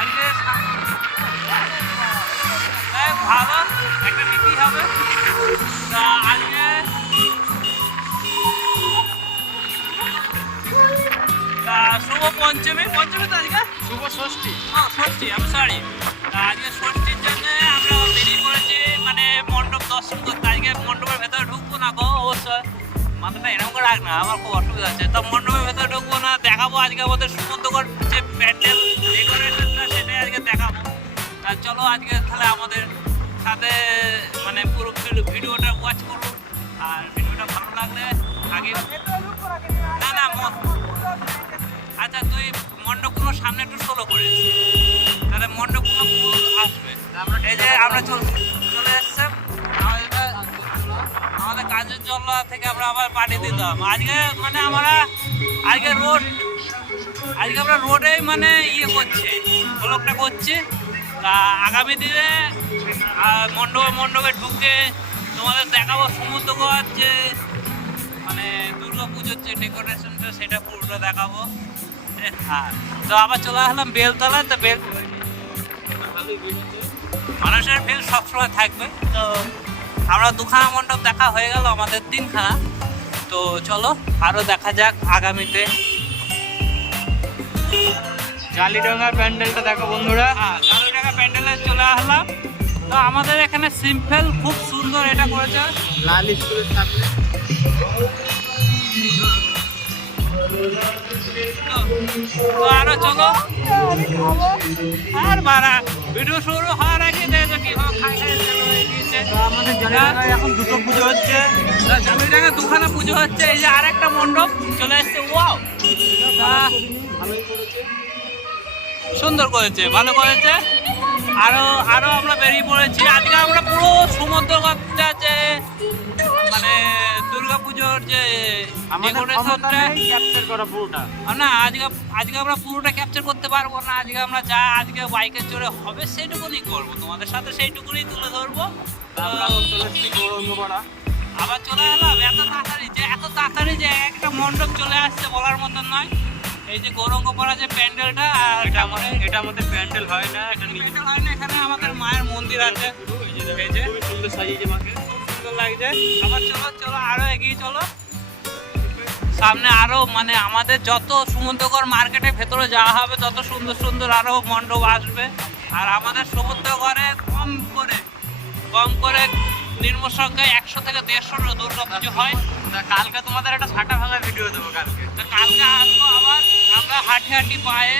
আজকে ভালো একটা নীতি হবে। তা আজকে শুভ পঞ্চমী, পঞ্চমী তো আজকে শুভ ষষ্ঠী। ষষ্ঠী, আমি সরি। আজকে ষষ্ঠীর জন্য আমরা বেরিয়ে পড়েছি মানে মণ্ডপ দর্শন করতে। আজকে মণ্ডপের ভেতরে ঢুকবো না গো, অবশ্যই মাথাটা এরকম করে রাখ না, আমার খুব অসুবিধা আছে। তো মণ্ডপের ভেতরে ঢুকবো না, দেখাবো আজকে আমাদের সুমন্তকর যে প্যান্ডেল ডেকোরেশনটা সেটাই আজকে দেখাবো। আর চলো আজকে তাহলে আমাদের সাথে মানে পুরো ভিডিওটা ওয়াচ করুন। আর ভিডিওটা ভালো লাগলে আগে না না আচ্ছা তুই মণ্ডপগুলো সামনে একটু সোলো করিস, তাহলে মণ্ডপগুলো ফুল আসবে। এই যে আমরা চলে এসছে আমাদের কাজের জল থেকে আমরা আবার পাঠিয়ে দিতাম। আজকে মানে আজকে আমরা রোডেই মানে ইয়ে করছি, ব্লগটা করছি। তা আগামী দিনে মণ্ডপে ঢুকে তোমাদের দেখাবো সমুদ্রগড় যে মানে দুর্গা পুজোর যে ডেকোরেশনটা সেটা পুরোটা দেখাবো। হ্যাঁ, তো আবার চলে আসলাম বেলতলা। তো মানুষের ভিড় সবসময় থাকবে। তো আমরা দুখানা মণ্ডপ দেখা হয়ে গেল, আমাদের তিনখানা। তো চলো আরও দেখা যাক আগামীতে। জালিডাঙ্গার প্যান্ডেলটা দেখো বন্ধুরা। হ্যাঁ, জালিডাঙ্গা প্যান্ডেলে চলে আসলাম। তো আমাদের এখানে সিম্পল খুব সুন্দর এটা করেছে, লাল স্কুলের সামনে। তো আরো চলো আর বাড়া ভিডিও শুরু হওয়ার আগে দেখো কিভাবে আমাদের জালিডাঙ্গায় এখন দুটো পুজো হচ্ছে। জালিডাঙ্গা দুখানা পুজো হচ্ছে। এই যে আরেকটা মণ্ডপ চলে এসছে। ওয়াও, সুন্দর করেছে, ভালো করেছে। আরো আমরা বেরিয়ে পড়েছি। আজকে আমরা পুরো সমুদ্রগড়টা যে মানে দুর্গা পুজোর যে ডেকোরেশনটা ক্যাপচার করা পুরোটা না, আজকে আমরা পুরোটা ক্যাপচার করতে পারবো না। আজকে বাইকে চড়ে হবে সেইটুকুনি করবো, তোমাদের সাথে সেইটুকুনি তুলে ধরবো। আবার চলে এলাম এত তাড়াতাড়ি যে একটা মণ্ডপ চলে আসছে বলার মতন নয়। এই যে গৌরঙ্গপাড়া যে প্যান্ডেলটা, এটা আমাদের প্যান্ডেল হয় না, এটা প্যান্ডেল হয় না, এখানে আমাদের মায়ের মন্দির আছে। এই যে খুবই সুন্দর সাজিয়েছে মাকে, সুন্দর লাগছে। আবার চলো আরো এগিয়ে চলো সামনে। আরো মানে আমাদের যত সমুদ্রগড় মার্কেটের ভেতরে যাওয়া হবে তত সুন্দর সুন্দর আরো মণ্ডপ আসবে। আর আমাদের সমুদ্রগড়ে কম করে নিম্ন সংখ্যায় 100 থেকে 150 দুর্গা পুজো হয়। কালকে তোমাদের একটা ছাটা ভাঙা ভিডিও দেবো। কালকে আসবো আবার আমরা হাঁটি পায়ে।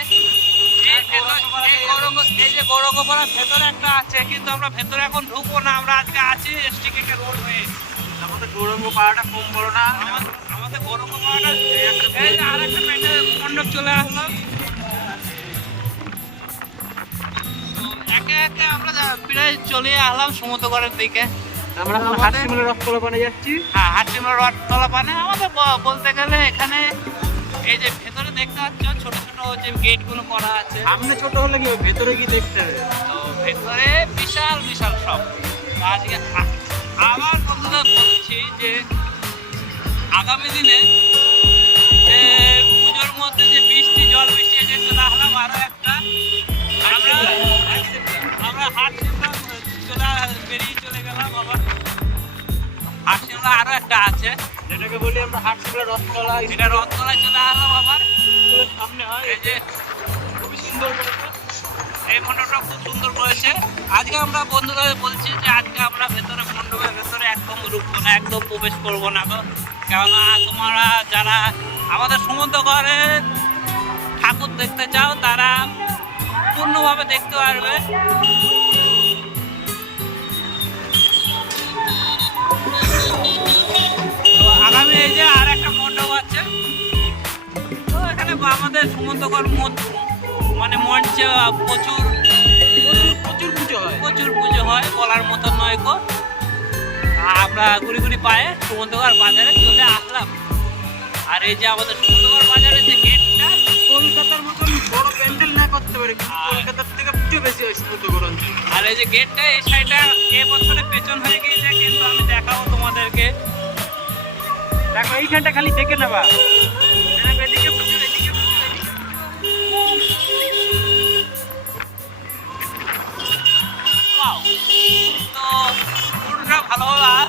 এই যে গৌরঙ্গপাড়ার ভেতরে একটা আছে, কিন্তু আমরা ভেতরে এখন ঢুকবো না। আমরা আজকে আছি এসটিকে রোড হয়ে। আমাদের গৌরঙ্গপাড়াটা কম বড় না, আমাদের গৌরঙ্গপাড়াটা এই যে আরেকটা প্যান্ডেল মণ্ডপ চলে আসলাম। একে একে আমরা প্রায় চলে আসলাম সমুদ্রগড়ের দিকে। আমরা হাটশিমলা রথতলা পানে যাচ্ছি। হ্যাঁ, হাটশিমলা রথতলা পানে আমাদের বলতে গেলে এখানে এই যে ভেতরে দেখতে পাচ্ছ ছোট ছোট যে গেটগুলো করা আছে। সামনে ছোট হলে কি ভেতরে কি দেখতে হবে? তো ভেতরে বিশাল সব। আজকে আবার বন্ধুরা বলছি যে আগামী দিনে পুজোর মধ্যে যে জল বৃষ্টি যে চলে আসলাম আরো একটা আমরা হাটশিমলা বেরিয়ে চলে গেলাম। আবার হাটশিমলা আরো একটা আছে যেটাকে বলি আমরা হাটশিমলা রথতলা। এটা রথতলায় চলে আসলাম আবার সামনে হয়। এই যে খুবই সুন্দর করেছে, এই মণ্ডপটা খুব সুন্দর করেছে। আজকে আমরা বন্ধুরা বলছি যে আজকে আমরা মণ্ডপের ভেতরে একদম ঢুকবো না, একদম প্রবেশ করবো না। কেননা তোমরা যারা আমাদের সমুদ্রগড়ে ঠাকুর দেখতে চাও তারা পূর্ণভাবে দেখতে পারবে। তো আগামী এই যে আর একটা মণ্ডপ আছে। তো এখানে আমাদের সমুদ্রগড় মানে মঞ্চে প্রচুর পুজো হয় বলার মতন নয় গো। আমরা গুড়ি পায়ে সমুদ্রগড় বাজারে চলে আসলাম। আর এই যে আমাদের সমুদ্রগড় বাজারে যে গেটটা, কলকাতার মতন বড় প্যান্ডেল না করতে পারে, কিন্তু কলকাতার থেকে পুজো বেশি হয় সমুদ্রগড় অঞ্চলে। আর এই যে গেটটা এই সাইডটা এবছরে পেছন হয়ে গিয়েছে, কিন্তু আমি দেখাবো তোমাদেরকে। দেখো এইখানটা খালি দেখে নেবা। এদিকে পুজো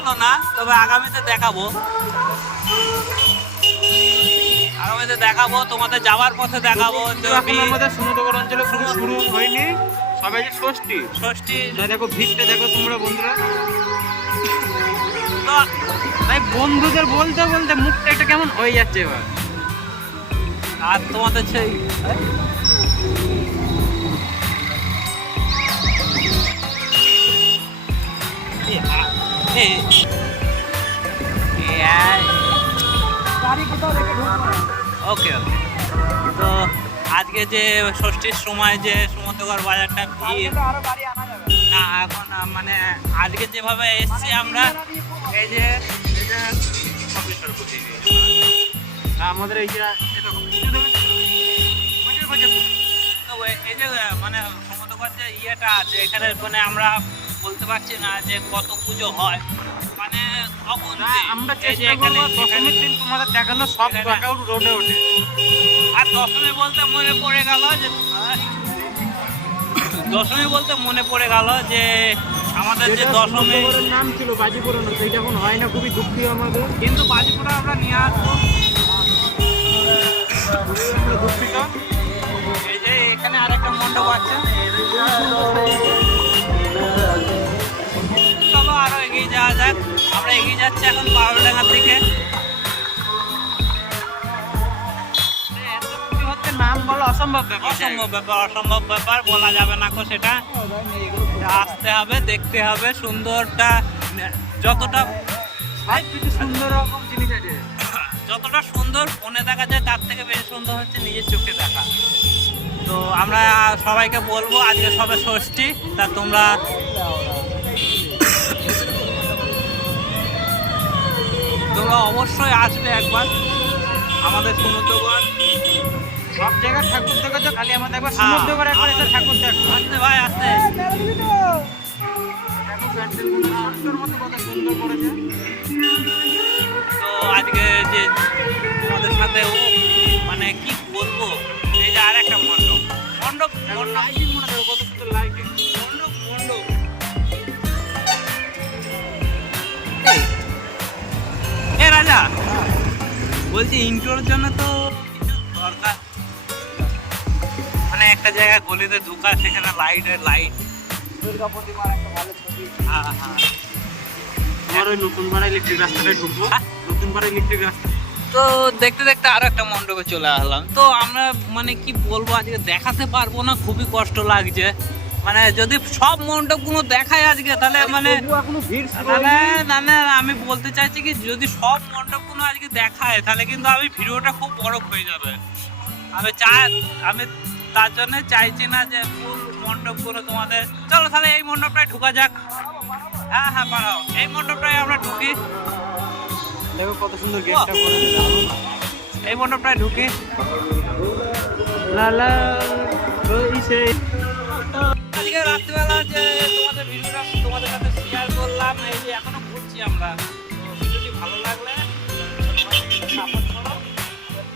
এখনো না, তবে আগামীতে দেখাবো। আগামীতে দেখাবো, তোমাদের যাওয়ার পথে দেখাবো। তো এখন আমাদের সমুদ্র অঞ্চলে কোনো শুরু হয়নি, সবাই যে ষষ্ঠী ষষ্ঠী দেখো, ভিড়টা দেখো তোমরা বন্ধুরা। তো তাই বন্ধুদের বলতে বলতে মুখটা একটা কেমন হয়ে যাচ্ছে এবার। আর তোমাদের সেই ওকে ওকে। তো আজকে যে ষষ্ঠীর সময় যে সমুদ্রগড় বাজারটা ভিড় না, এখন মানে আজকে যেভাবে এসছি আমরা, এই যে এটা অফিসার বুঝিয়ে দিয়েছে। আমাদের এই যে এরকম তো এই যে মানে সমুদ্রগড় যে ইয়েটা আছে এখানে, মানে আমরা বলতে পারছি না যে কত পুজো হয়, মানে আমরা এই যে চেষ্টা এখানে করবো দশমীর দিন তোমাদের দেখানো সব ওয়ার্কআউট রোডে ওঠে। আর দশমী বলতে মনে পড়ে গেল যে দশমী বলতে মনে পড়ে গেল যে আমাদের যে দশমী নাম ছিল বাজি পোড়ানো, সেইটা এখন হয় না, খুবই দুঃখী আমাদের। কিন্তু বাজিপুরা আমরা নিয়ে আসবো। আমরা দুঃখিত। এই যে এখানে আরেকটা মণ্ডপ আছে, চলো আরো এগিয়ে যাওয়া যাক। আমরা এগিয়ে যাচ্ছি এখন পাহাড়ডাঙ্গার দিকে। হচ্ছে নাম বলা অসম্ভব ব্যাপার। অসম্ভব ব্যাপার বলা যাবে না কো, সেটা আসতে হবে, দেখতে হবে। সুন্দরটা যতটা সুন্দর রকম জিনিস আছে, যতটা সুন্দর ফোনে দেখা যায় তার থেকে বেশি সুন্দর হচ্ছে নিজের চোখে দেখা। তো আমরা সবাইকে বলবো আজকে সবে ষষ্ঠী, তা তোমরা অবশ্যই আসবে একবার আমাদের সমুদ্রগড়। সব জায়গায় ঠাকুর দেখেছো, খালি আমাদের একবার সমুদ্রগড় একবার এসে ঠাকুর দেখো। আসতে ভাই আসতে। সুন্দর মতো কত সুন্দর করেছে। তো আজকে যে তোমাদের সাথে মানে কি বলবো, এই যে আর একটা মণ্ডপ মণ্ডপ মণ্ডপ লাইটিং মনে দেখো কত সুন্দর লাইটিং। মণ্ডপ মণ্ডপ এ রাজা বলছি, ইন্ট্রোর জন্য তো কিছু দরকার, মানে একটা জায়গায় গলিতে ঢোকা, সেখানে লাইটের লাইট। হ্যাঁ হ্যাঁ, আমার ওই নতুন পাড়া ইলেকট্রিক রাস্তাটায় ঢুকবো, নতুন পাড়া ইলেকট্রিক রাস্তা। তো দেখতে দেখতে আরো একটা মণ্ডপে চলে আসলাম। তো আমরা মানে কি বলবো, আজকে দেখাতে পারবো না, খুবই কষ্ট লাগছে। মানে যদি সব মণ্ডপগুলো দেখায় আজকে, তাহলে মানে এখনো ভিড় তাহলে মানে আমি বলতে চাইছি কি, যদি সব মণ্ডপগুলো আজকে দেখায় তাহলে কিন্তু আমি ভিডিওটা খুব বড় হয়ে যাবে। আমি তার জন্য চাইছি না যে ফুল মণ্ডপগুলো তোমাদের। চলো তাহলে এই মণ্ডপটায় ঢুকা যাক। হ্যাঁ হ্যাঁ পারাও, এই মণ্ডপটায় আমরা ঢুকি। দেখো কত সুন্দর গেটটা করেছে। এই মণ্ডপটায় ঢুকি। লালা ওই সেই আজকে রাত্রিবেলা যে তোমাদের ভিডিওটা তোমাদের সাথে শেয়ার করলাম, এই যে এখনো ঘুরছি আমরা। তো ভিডিওটি ভালো লাগলে সাপোর্ট করো।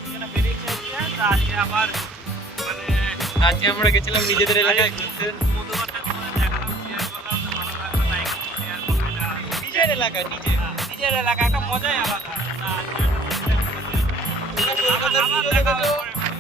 এখানে বেরিয়ে গেছে, তা আজকে আবার মানে আজকে আমরা গেছিলাম নিজেদের এলাকায় ঘুরতে। মধুবারটা তোমাদের দেখালাম, শেয়ার করলাম। তো ভালো লাগলে লাইক শেয়ার করবে না। নিজের এলাকায় নিজের এলাকা একটা মজাই আলাদা। তা আজকে আবার দেখা হবে।